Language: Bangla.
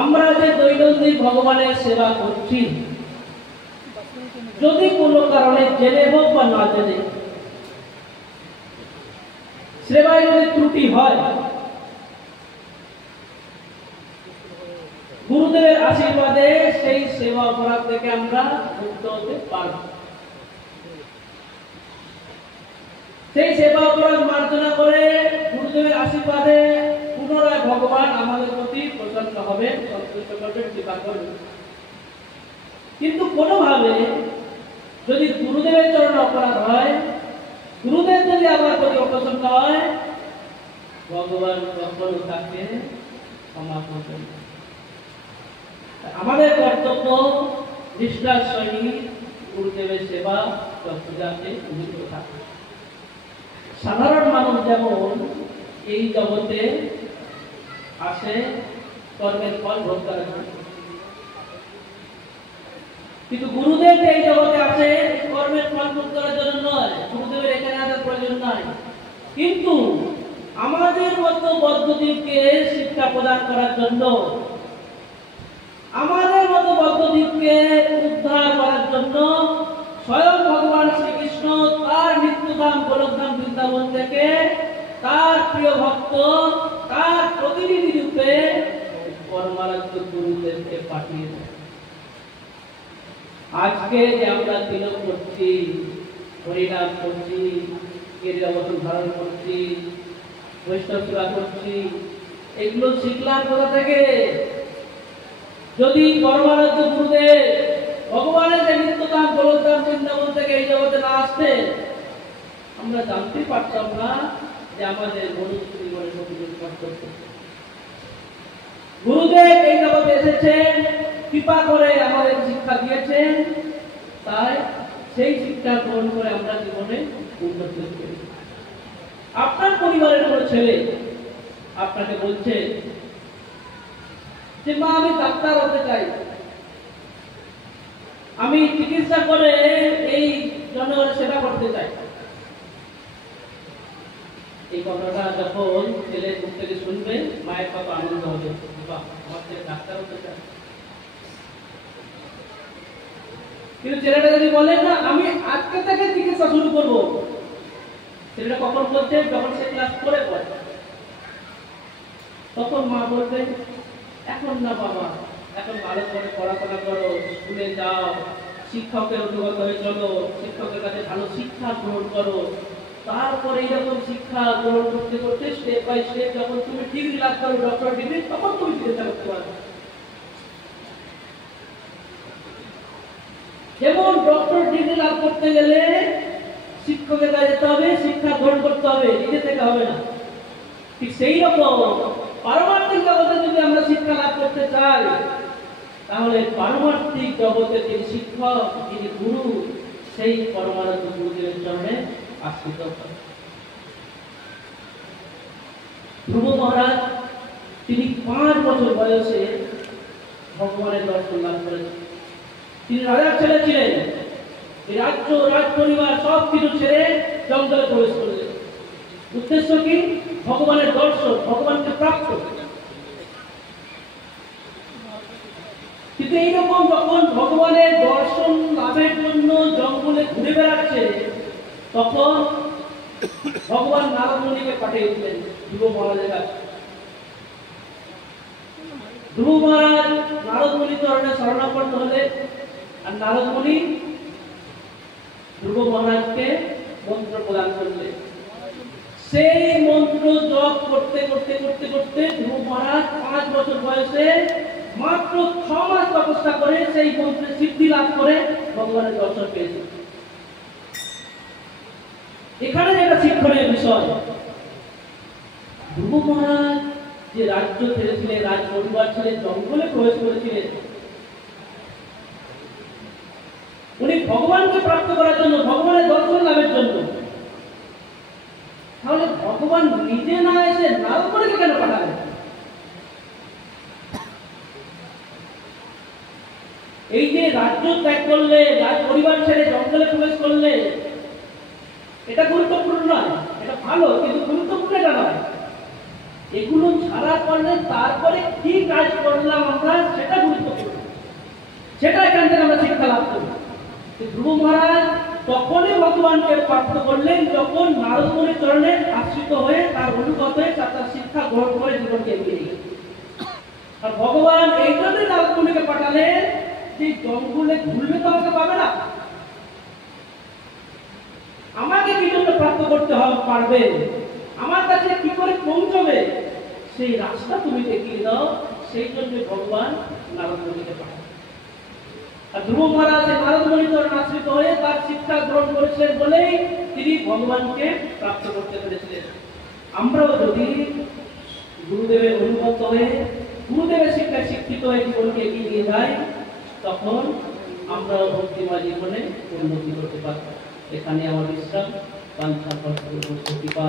আমরা যে দৈনন্দিন ভগবানের সেবা করছি, যদি কোনো কারণে জেনে হোক বা না জেনে সেবায় যদি ত্রুটি হয়, গুরুদেবের আশীর্বাদে সেই সেবা অপরাধ থেকে আমরা মুক্ত হতে পারব। সেই সেবা অপরাধ মার্জনা করে গুরুদেবের আশীর্বাদে পুনরায় ভগবান আমাদের প্রতি প্রসন্ন হবে, সন্তুষ্ট করবেন, কৃপা করবেন। কিন্তু কোনোভাবে যদি গুরুদেবের চরণে অপরাধ হয়, গুরুদেব যদি আমার প্রতি অপ্রসন্ন হয়, ভগবান কখনো তাকে ক্ষমা করবেন। আমাদের কর্তব্য নিষ্ঠার সহিত গুরুদেবের সেবা পূজাতে নিযুক্ত থাকা। সাধারণ মানুষ যেমন এই জগতে আসে কর্মের ফল ভোগ করার জন্য, কিন্তু গুরুদেব এই জগতে আসে কর্মের ফল ভোগ করার জন্য নয়। গুরুদেবের এখানে আসার প্রয়োজন নাই, কিন্তু আমাদের মতো বদ্ধজীবকে শিক্ষা প্রদান করার জন্য, আমাদের মতো বদ্ধজীবকে উদ্ধার করার জন্য স্বয়ং ভগবান শ্রীকৃষ্ণ তার মৃত্যুধাম গোলকধাম বৃন্দাবন থেকে তার প্রিয় ভক্ত, তার প্রতিনিধি রূপে পরমারাধ্য গুরুদেবকে পাঠিয়ে দেন। আজকে যে আমরা তিলক করছি, হরিনাম করছি, গিরি অবস্থান ধারণ করছি, বৈষ্ণব সেবা করছি, এগুলো শিখলাম কোথা থেকে? যদি পরমারাধ্য গুরুদেব ভগবানের যে নিত্যধাম গোলকধাম বৃন্দাবন থেকে এই জগতে না আসতে, আমরা জানতে পারতাম না যে আমাদের মনুষ্য জীবনের প্রতিদিন কর্তব্য। গুরুদেব এই জগতে এসেছেন, কৃপা করে আমাদের শিক্ষা দিয়েছেন, তাই সেই শিক্ষা গ্রহণ করে আমরা জীবনে উন্নতি করি। আপনার পরিবারের কোনো ছেলে আপনাকে বলছে যে মা আমি ডাক্তার হতে চাই, আমি চিকিৎসা করে এই জনগণের সেবা করতে চাই, এই কথাটা যখন ছেলে মুখ থেকে শুনবে, মায়ের কত আনন্দ হবে, আমার ছেলে ডাক্তার হতে চায়। কিন্তু ছেলেটা যদি বলে না আমি আজকে থেকে চিকিৎসা শুরু করবো, ছেলেটা কখন বলছে? যখন সে ক্লাস 4 এ পড়ে। তখন মা বলবে এখন না বাবা, এখন ভালো করে পড়াশোনা করো, স্কুলে যাও, শিক্ষকের অনুগত হয়ে চলো, শিক্ষকের কাছে ভালো শিক্ষা গ্রহণ করো, তারপরে যখন শিক্ষা গ্রহণ করতে করতে স্টেপ বাই স্টেপ যখন তুমি ডিগ্রি লাভ করো, ডক্টর ডিগ্রি, তখন তুমি চিকিৎসা করতে পারবে। যেমন ডক্টর ডিগ্রি লাভ করতে গেলে শিক্ষকের কাছে যেতে হবে, শিক্ষা গ্রহণ করতে হবে, নিজে থেকে হবে না। ঠিক সেই রকম পারমার্থিক জগতে যদি আমরা শিক্ষা লাভ করতে চাই, তাহলে পারমার্থিক জগতে যিনি শিক্ষক, যিনি গুরু, সেই পরমারাধ্য গুরুদেবের চরণে আশ্রিত হবে। ধ্রুব মহারাজ তিনি 5 বছর বয়সে ভগবানের দর্শন লাভ করেছেন। তিনি রাজার ছেলে ছিলেন, এই রাজ্য রাজ পরিবার সব কিছু ছেড়ে জঙ্গলে প্রবেশ করলেন। উদ্দেশ্য কি? ভগবানের দর্শন, ভগবানকে প্রাপ্ত। কিন্তু এইরকম যখন ভগবানের দর্শন লাভের জন্য জঙ্গলে ঘুরে বেড়াচ্ছে, তখন ভগবান নারদ মুনিকে পাঠিয়ে দিলেন ধ্রুব মহারাজের কাছে। ধ্রুব মহারাজ নারদ মুনির চরণে শরণাপন্ন হলেন, আর নারদ মুনি ধ্রুব মহারাজকে মন্ত্র প্রদান করলেন। সেই মন্ত্র জপ করতে করতে করতে করতে ধ্রুব মহারাজ 5 বছর বয়সে মাত্র 6 মাস তপস্যা করে সেই মন্ত্রের সিদ্ধি লাভ করে ভগবানের দর্শন পেয়েছেন। এখানে যেটা শিক্ষণীয় বিষয়, ধ্রুব মহারাজ যে রাজ্য ছেড়েছিলেন, রাজ পরিবার ছেড়ে জঙ্গলে প্রবেশ করেছিলেন, উনি ভগবানকে প্রাপ্ত করার জন্য, ভগবানের দর্শন লাভের জন্য। তাহলে ভগবান নিজে না এসে নারদ মুনিকে কেন পাঠালেন? এই যে রাজ্য ত্যাগ করলে, রাজ পরিবার ছেড়ে জঙ্গলে প্রবেশ করলে, এটা গুরুত্বপূর্ণ নয়, এটা ভালো, কিন্তু গুরুত্বপূর্ণ এটা নয়। এগুলো ছাড়া করলে তারপরে কি কাজ করলাম আমরা সেটা গুরুত্বপূর্ণ, সেটা এখান থেকে আমরা শিক্ষা লাভ করি। ধ্রুব মহারাজ তখনই ভগবানকে প্রাপ্ত করলেন যখন নারদ মুনির চরণে আশ্রিত হয়ে তার অনুগত হয়ে তার শিক্ষা গ্রহণ করে জীবনকে এগিয়ে নিয়ে গেলেন। আর ভগবান এই জন্যই নারদ মুনিকে পাঠালেন যে জঙ্গলে ঘুরলে তো আমাকে পাবে না, আমাকে কি জন্য প্রাপ্ত করতে হবে পারবে, আমার কাছে কি করে পৌঁছবে সেই রাস্তা তুমি দেখিয়ে দাও। সেই জন্য ভগবান নারদ মুনিকে পাঠালেন। আর ধ্রুব মহারাজ নারদ মুনির চরণে আশ্রিত হয়ে তার শিক্ষা গ্রহণ করেছিলেন বলেই তিনি ভগবানকে প্রাপ্ত করতে পেরেছিলেন। আমরাও যদি গুরুদেবের অনুগত হয়ে গুরুদেবের শিক্ষায় শিক্ষিত হয়ে জীবনকে এগিয়ে নিয়ে যাই, তখন আমরাও ভক্তিময় জীবনে উন্নতি করতে পারব। এখানে আমার বিশ্রাম। বাঞ্ছা কৃপা